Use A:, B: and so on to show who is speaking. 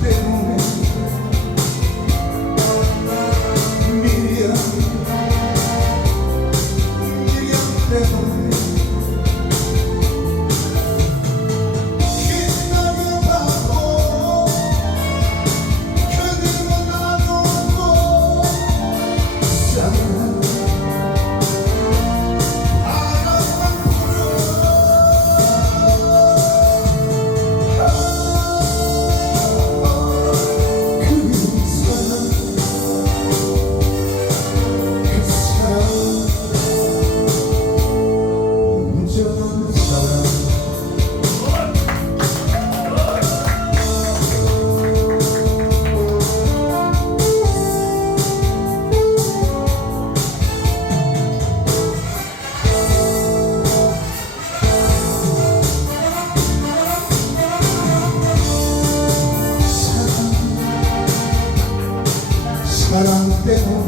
A: perguntas. tengo